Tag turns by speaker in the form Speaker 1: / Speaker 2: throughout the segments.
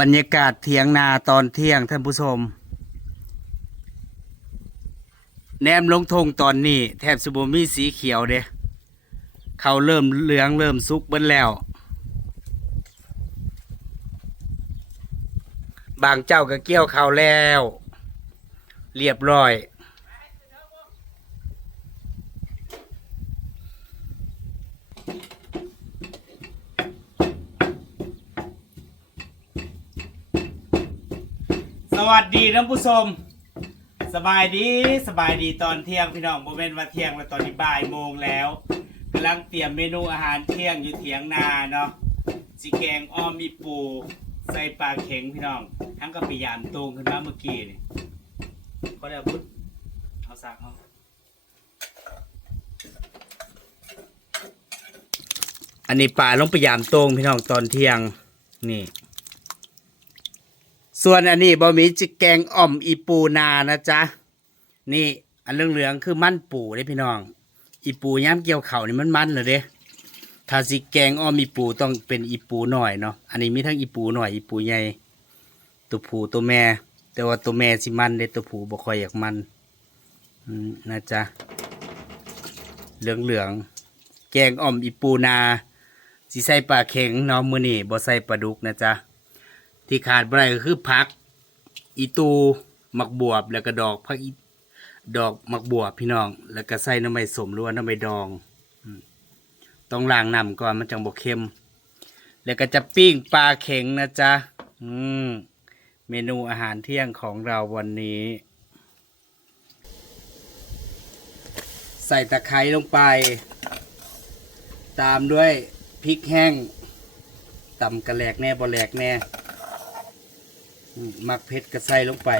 Speaker 1: บรรยากาศเถียงนาตอนเที่ยงท่านผู้ชม แนมลงทงตอนนี้ แทบสบมีสีเขียวเด้เขาเริ่มเหลืองเริ่มสุกเบิ้แล้ว บางเจ้าก็เกี่ยวเขาแล้ว เรียบร้อย วัสดีท่านผู้ชม สบายดีสบายดีตอนเที่ยงพี่น้องโมเมนต์ว่าเที่ยงแล้วตอนนี้บ่ายโมงแล้วกำลังเตรียมเมนูอาหารเที่ยงอยู่เถียงนาเนาะสีแกงอ้อมมีปูใส่ปลาเข็งพี่น้อง ทั้งกระปิยามตรงขึ้นมาเมื่อกี้นี่เขาได้พุทธเอาสักเอาอันนี้ปลาลงไปยามตรงพี่น้องตอนเที่ยงนี่ ส่วนอันนี้บะหมี่จิแกงอ่อมอีปูนานะจ๊ะ นี่อันเหลืองๆคือมันปูเด้พี่น้อง อีปูย้ำเกี่ยวเข่านี่มันมันเลยเด้ถ้าสิแกงอ้อมอีปูต้องเป็นอีปูหน่อยเนาะ อันนี้มีทั้งอีปูหน่อยอีปูใหญ่ ตัวผูตัวแม่ แต่ว่าตัวแม่สิมันเด้ตัวผูบ่ค่อยอยากมันนะจ๊ะ เหลืองๆแกงอ่อมอีปูนา สิใส่ปลาเข็งเนาะมื้อนี้บ่ใส่ปลาดุกนะจ๊ะ ที่ขาดบ่ได้ก็คือผัก อีตูหมักบวบแล้วก็ดอกผักอีดอกหมักบวบพี่น้อง แล้วก็ใส่น้ำใบสมหรือว่าน้ำใบดองต้องล้างน้ำก่อนมันจังบ่เค็ม แล้วก็จะปิ้งปลาเข็งนะจ๊ะอืมเมนูอาหารเที่ยงของเราวันนี้ ใส่ตะไคร้ลงไป ตามด้วยพริกแห้งตำกระแหลกแน่บ่แหลกแน่ มมักเผ็ดก็ใส่ลงไป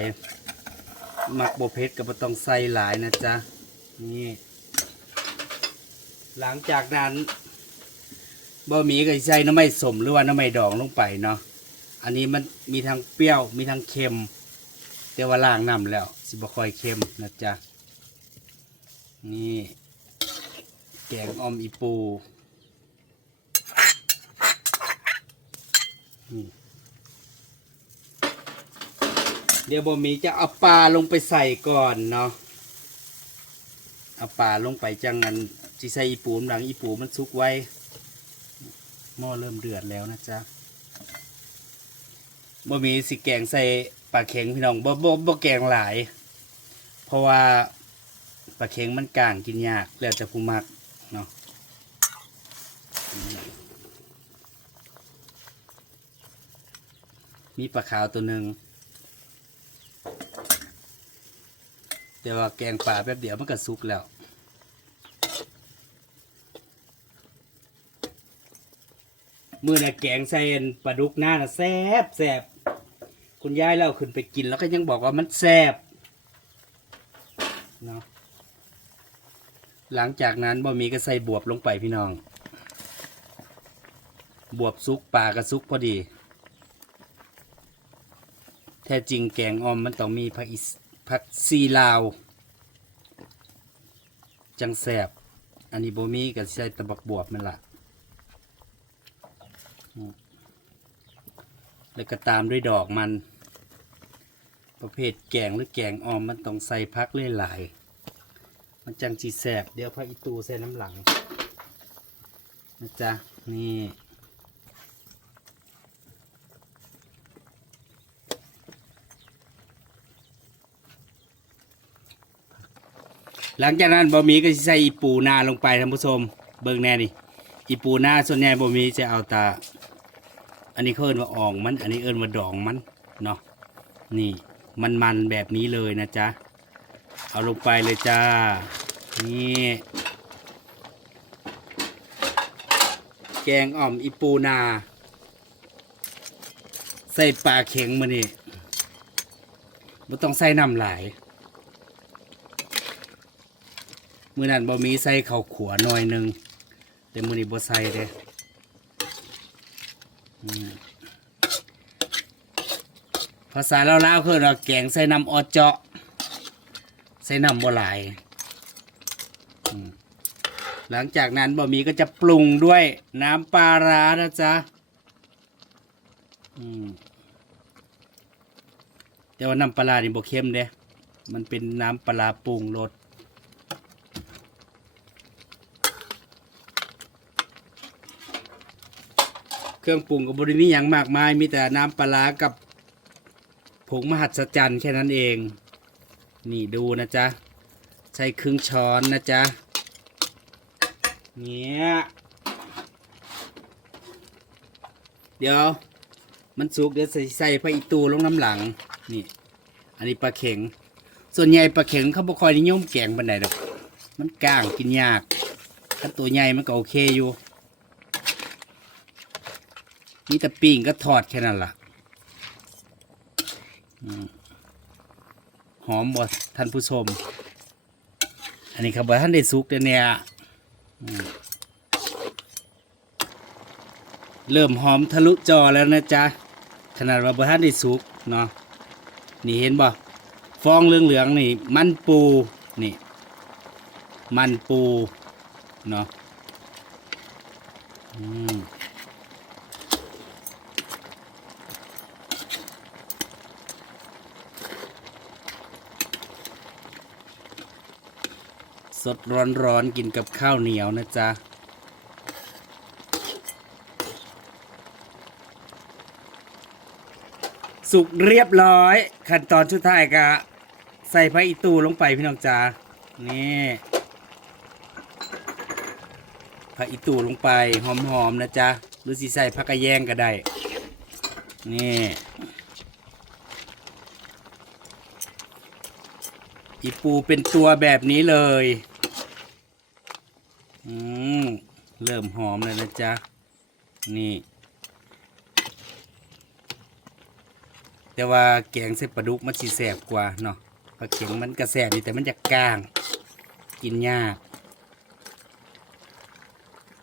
Speaker 1: มักบ่เผ็ดก็บ่ต้องใส่หลายนะจ๊ะ นี่ หลังจากนั้นบ่หมีก็ใส่น้ำไม่สมหรือว่าน้ำไม่ดองลงไปเนาะ อันนี้มันมีทั้งเปรี้ยวมีทั้งเค็ม แต่ว่าล้างน้ำแล้ว สิบ่ค่อยเค็มนะจ๊ะ นี่แกงออมอีปู นี่ เดี๋ยวบะหมี่จะเอาปลาลงไปใส่ก่อนเนาะเอาปลาลงไปจังนั้นจิใส่อีปูมนหลังอีปูมันซุกไว้หม้อเริ่มเดือดแล้วนะจ๊ะบะหมี่สิแกงใส่ปลาเข็งพี่น้องบ่บ่บ่แกงหลาย เพราะว่าปลาเข็งมันก่างกินยากแล้วจะผู้มักเนาะมีปลาขาวตัวหนึ่ง แต่ว่าแกงป่าแป๊บเดียวมันก็สุกแล้วเมื่อน่ะแกงใส่อันปลาดุกหน้าน่ะแซ่บแซ่บคุณยายเราขึ้นไปกินแล้วก็ยังบอกว่ามันแซ่บเนาะหลังจากนั้นบ่มีก็ใส่บวบลงไปพี่น้อง บวบซุกปลากระซุกพอดี แท้จริงแกงออมมันต้องมีผักอิส ผักซีลาว จังแสบอันนี้โบมีกับใส่ตะบักบวบมันละแล้วก็ตามด้วยดอกมัน ประเภทแกงหรือแกงออมมันต้องใส่พักหลาย มันจังจีแสบเดี๋ยวพระอีตูใส่น้ำหลังนะจ๊ะนี่ หลังจากนั้นบะหมี่ก็สิใส่อีปูนาลงไปท่านผู้ชมเบิ่งแน่นี่อีปูนาส่วนใหญ่บะหมี่จะเอาตา อันนี้เขาเอิ้นว่าอ่องมัน อันนี้เอิ้นว่าดองมันเนาะนี่มันมันๆแบบนี้เลยนะจ๊ะเอาลงไปเลยจ้านี่แกงอ่อมอีปูนา ใส่ปลาเข็งมานี่ไม่ต้องใส่น้ำหลาย มือนั้นบ่มีใส่ข้าวขัวหน่อยหนึงแต่มือนี้บ่ใส่เด้ภาษาลาวๆคือเราแกงใส่น้ำออเจาะ ใส่น้ำบ่หลายหลังจากนั้นบ่มีก็จะปรุงด้วยน้ำปลาร้านะจ๊ะแต่ว่าน้ำปลาร้านี่บ่เค็มเด้มันเป็นน้ำปลาปรุงรส เครื่องปรุงกับบริมีอย่างมากมาย มีแต่น้ำปลากับผงมหัศจรรย์แค่นั้นเอง นี่ดูนะจ๊ะ ใช้ครึ่งช้อนนะจ๊ะเนี่ยเดี๋ยวมันสุกเดี๋ยวใส่ใส่ไปอีตูลงน้ำหลัง นี่ อันนี้ปลาเข็ง ส่วนใหญ่ปลาเข็งเขาบ่คอยนิยมแกงปันใดดอกมันก้างกินยากถ้าตัวใหญ่มันก็โอเคอยู่ มีแต่ปิ้งก็ทอดแค่นั้นล่ะหอมบ่ท่านผู้ชม อันนี้ครับบ่าท่านได้สุกเดี๋ยเนี่ยเริ่มหอมทะลุจอแล้วนะจ๊ะ ขนาดว่าบ่ท่านได้สุกเนาะ นี่เห็นบ่ฟองเหลืองๆนี่ มันปู นี่ มันปู เนาะ สดร้อนๆกินกับข้าวเหนียวนะจ๊ะสุกเรียบร้อย ขั้นตอนชุดท้ายก็ใส่พระอีตูลงไปพี่น้องจ๋านี่พระอีตูลงไปหอมๆนะจ๊ะหรือสิใส่ผักกระแยงก็ได้ นี่อีปูเป็นตัวแบบนี้เลย อืม เริ่มหอมแล้วนะจ๊ะ นี่ แต่ว่าแกงเส้นปลาดุกมันสิแสบกว่าเนาะปลาเข็งมันกระแสบดีแต่มันจะก้าง กินยาก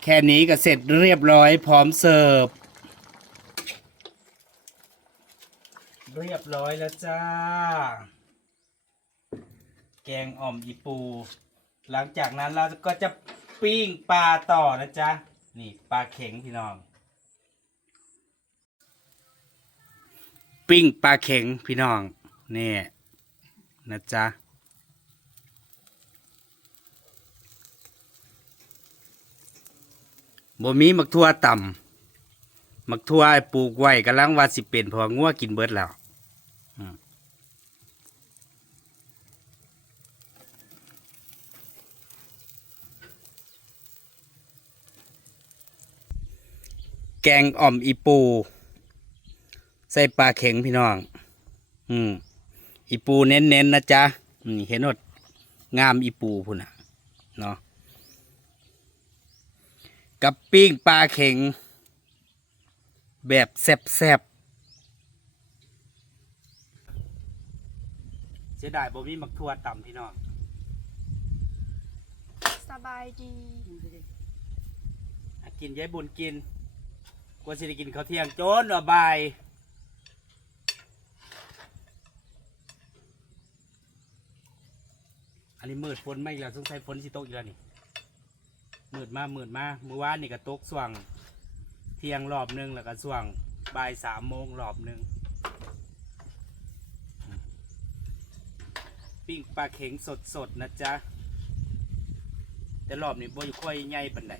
Speaker 1: แค่นี้ก็เสร็จเรียบร้อยพร้อมเสิร์ฟ เรียบร้อยแล้วจ้า แกงอ่อมอีปู หลังจากนั้นเราก็จะ ปิ้งปลาต่อนะจ๊ะ นี่ปลาเข็งพี่น้อง ปิ้งปลาเข็งพี่น้องนี่นะจ๊ะบ่มีมักทั่วต่ำมักทั่วปลูกไว้กำลังว่าสิเป็นพองัวกินเบิดแล้ว แกงอ่อมอีปู ใส่ปลาเข็งพี่น้อง อืม อีปูเน้นๆนนะจ๊ะอืมเห็นหมดงามอีปูพุ่นน่ะ เนาะ กับปิ้งปลาเข็ง แบบแซ่บๆเสียดายบ่มีมักทั่วต่ำพี่น้อง
Speaker 2: สบายดี
Speaker 1: อะกินยายบุญกิน กว่าสิได้กินข้าวเที่ยงโจนว่าบ่ายอันนี้มืดฝนไม่อีกแล้วสงสัยฝนสิตกอีกแล้วนี่มืดมามืดมาเมื่อวานนี่ก็ตกส่วงเที่ยงรอบหนึงแล้วก็ส่วงบ่ายสามโมงรอบหนึงปิ้งปลาเข็งสดๆนะจ๊ะแต่รอบนี้บ่อยค่อยใหญ่ปานใด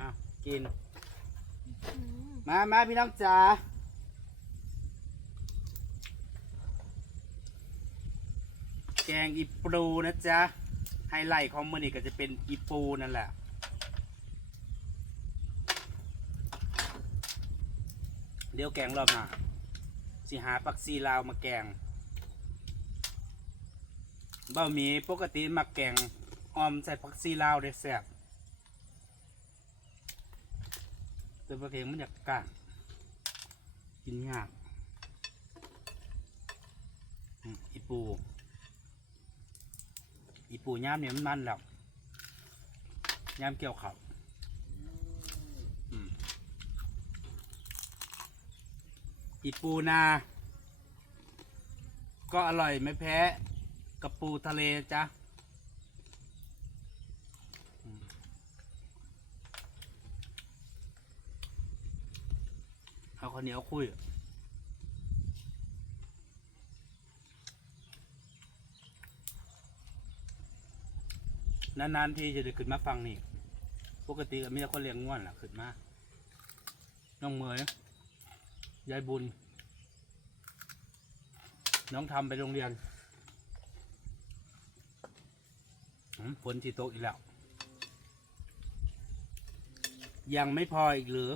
Speaker 1: อ้าว กิน มามาพี่น้องจ๋าแกงอีปูนะจ๊ะ ไฮไลท์ของมันนี่ก็จะเป็นอีปูนั่นแหละ เดี๋ยวแกงรอบหน้าสิหาปักซีลาวมาแกงบะหมี่ปกติมักแกงออมใส่ปักซีลาวได้แซ่บ แต่ปลาเค็งมันอยากกางกินยากอีปู อีปูย่ามเนี่ยมันมันแล้วย่ามเกี่ยวเขาอีปูนา ก็อร่อยไม่แพ้กับปูทะเลจ้ะอืมเข้าวเหนียวคุยนานๆทีจะได้ขึ้นมาฟังนี่ ปกติก็มีแต่คนเลี้ยงง่วนล่ะขึ้นมา น้องเมยยายบุญ น้องทำไปโรงเรียนฝนที่ตกอีกแล้ว ยังไม่พออีกหรือ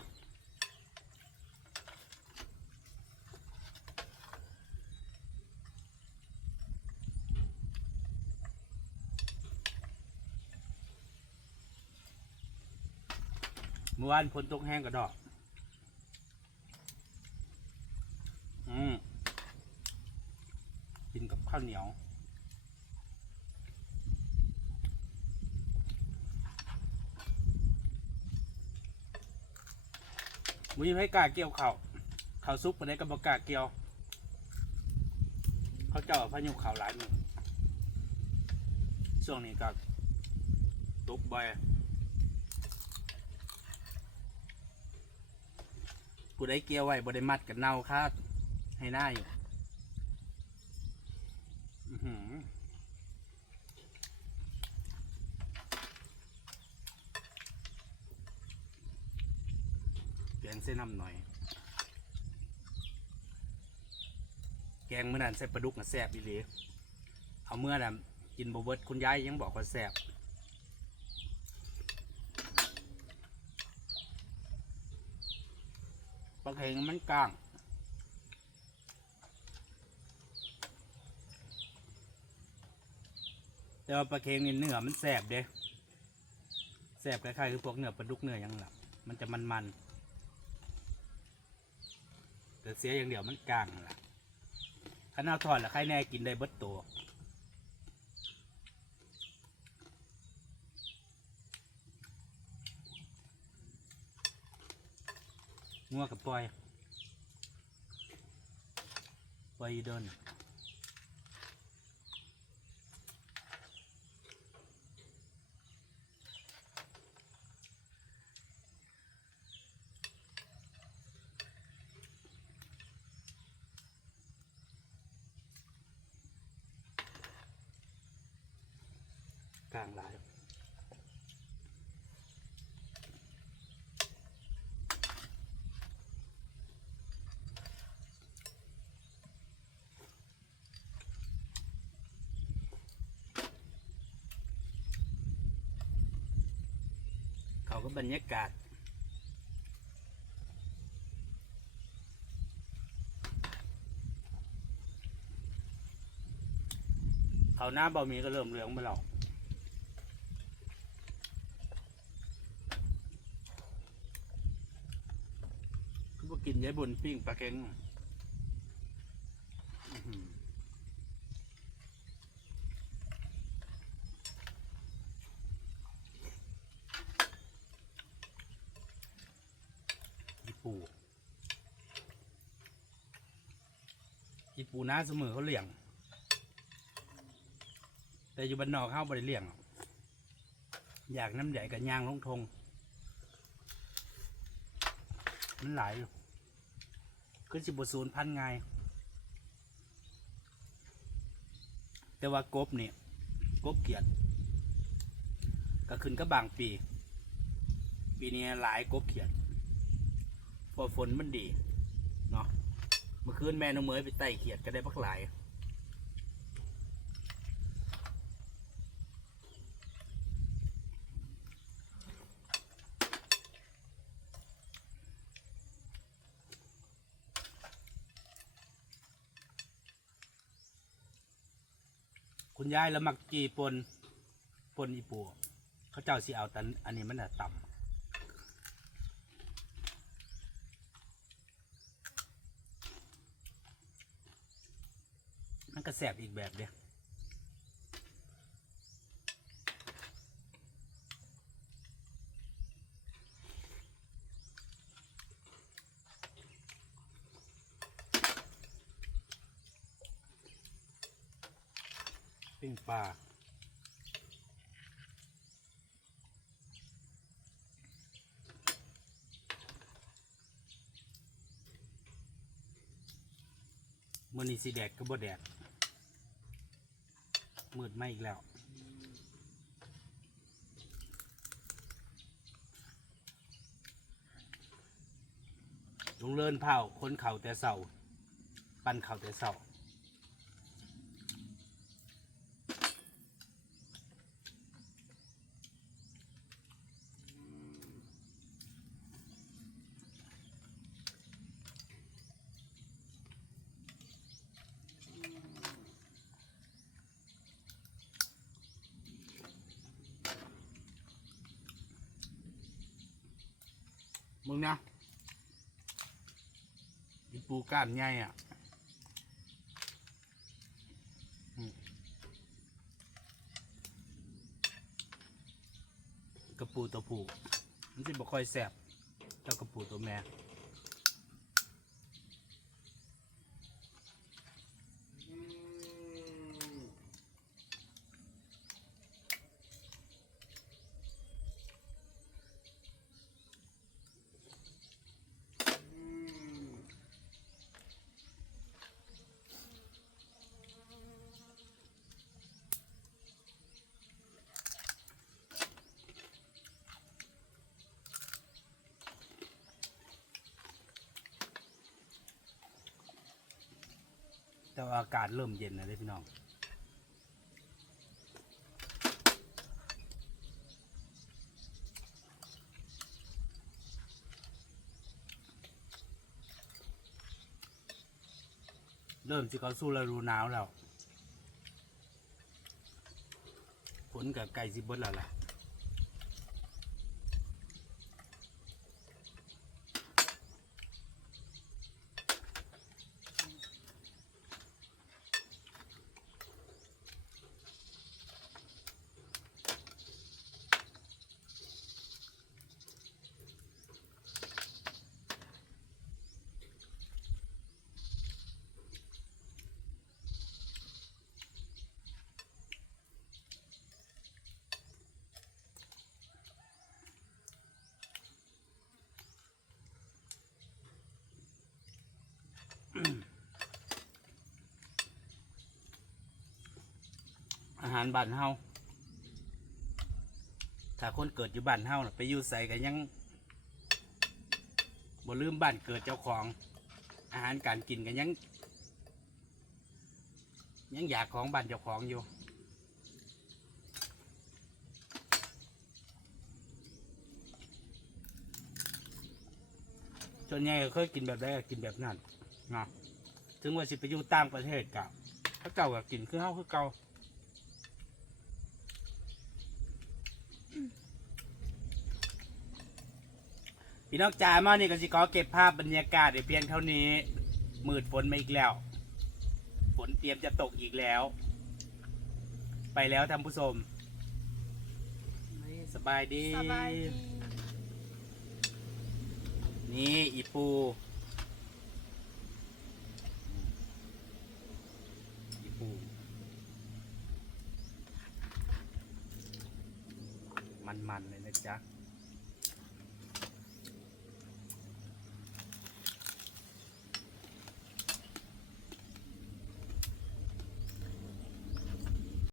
Speaker 1: เมื่อวานฝนตกแห้งกระดอกอืมกินกับข้าวเหนียวมุ้ยให้กาเกี่ยวเขาเขาซุปมาได้กับอกาเกี่ยว เขาเจ้าพายุเขาวหลายมือช่วงนี้ก็ตกบ่ อยกูได้เกี่ยวไว้บ่ได้มัดกับเน่าคาดให้หน้าอยู่อื้อหือแกงเส้นน้ำหน่อย แกงเมื่อนั้นใส่ปลาดุกน่ะแซ่บอีหลีเอาเมื่อน่ะกินบเบิร์ดคุณยายยังบอกว่าแซ่บ ปลาเค็งมันกลางแต่ว่าปลาเค็งนี่เนื้อมันแสบเด้แสบคล้ายๆคือพวกเนื้อปลาดุกเนื้อยังหลับมันจะมันๆแต่เสียอย่างเดียวมันกลางล่ะข้าวทอดแล้วใครแน่กินได้เบิดตัว งัวกับปล่อยปล่อยเดินาก็บรรยากาศเขาหน้าเบามีก็เริ่มเหลืองมาแล้วคือบ่กินยายบุญปิ้งปลาเค็งอื้อหืออีปูีปูน้าเสมอเขาเลี้ยง แต่อยู่บ้านนอกเข้าบริเลี้ยง อยากน้ำใหญ่กับยางลงทง มันหลายอยู่ขึ้นสิบศูนย์พันไงแต่ว่ากบเนี่ยกบเกียดก็ขึ้นก็บางปี ปีนี้หลายกบเขียดเพอฝนมันดีเนาะ มื่อคืนแม่น้องเมยไปไต่เขียดก็ได้พักหลายคุณยายล้วมักจีปนปนอีปูเขาเจ้าสิเอาแต่อันนี้มันน่ะต่ำมันก็ แสบอีกแบบเดียวปิ้งปลามื่อนี้สีแดดก็บ่แดด มืดไม่อีกแล้วลงเลินเผาคนเข่าแต่เสา ปั่นเข่าแต่เสา ปูก้านใหญ่อะกระปูตัวผูมันสิบ่ค่อยแสบเจ้ากระปูตัวแม่ แต่ว่าอากาศเริ่มเย็นแล้วเด้พี่น้องเริ่มสิเขาสู้ฤดูหนาวแล้วฝนกับไก่สิเบดแล้วล่ะาหารบ้านเฮาถ้าคนเกิดอยู่บ้านเฮาน่ะไปอยู่ใส่กันยังบ่ลืมบ้านเกิดเจ้าของ อาหารการกินกันยัง ยังอยากของบ้านเจ้าของอยู่ส่วนใหญ่ก็เคยกินแบบใดก็กินแบบนั้นนะถึงว่าสิไปอยู่ต่างประเทศกับถ้าเก่าก็กินคือเฮาคือเก่า พี่น้องจ๋ามานี่ก็สิขอเก็บภาพบรรยากาศไว้เพียงเท่านี้ มืดฝนมาอีกแล้ว ฝนเตรียมจะตกอีกแล้ว ไปแล้วท่านผู้ชมสบายดี
Speaker 2: สบายดี
Speaker 1: นี่อีปู อีปู มันๆเลยนะจ๊ะ